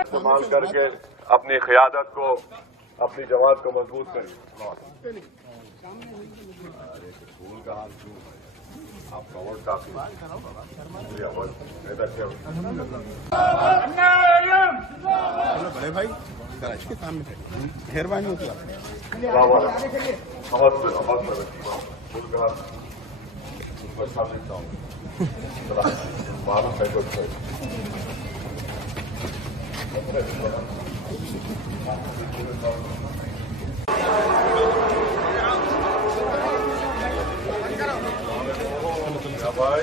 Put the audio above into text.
इस्तेमाल करके अपनी क़यादत को, अपनी जमात को मजबूत करें। स्कूल का हाल क्यों है? आपका वोट काफी बड़े भाई के सामने मेहरबानी होती है। भाई